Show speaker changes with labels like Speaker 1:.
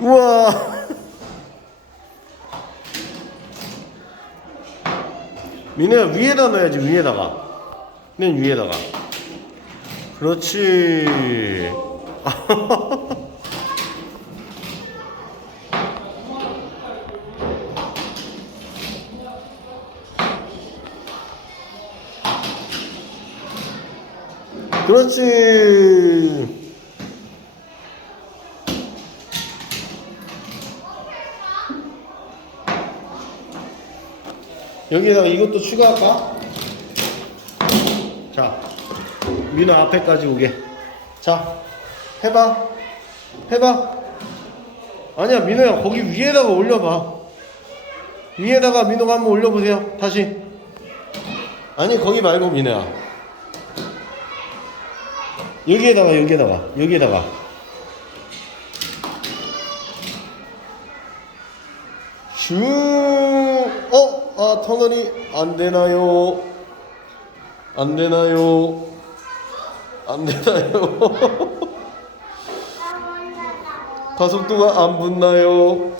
Speaker 1: 우와. 민혜야 위에다 넣어야지 위에다가. 맨 위에다가. 그렇지. 그렇지. 여기다가 이것도 추가할까? 자, 민호 앞에까지 오게. 자, 해봐. 해봐. 아니야, 민호야, 거기 위에다가 올려봐. 위에다가 민호가 한번 올려보세요. 다시. 아니, 거기 말고 민호야. 여기에다가, 여기에다가, 여기에다가. 슈, 어, 아, 터널이 안 되나요? 안 되나요? 안 되나요? 가속도가 안 붙나요?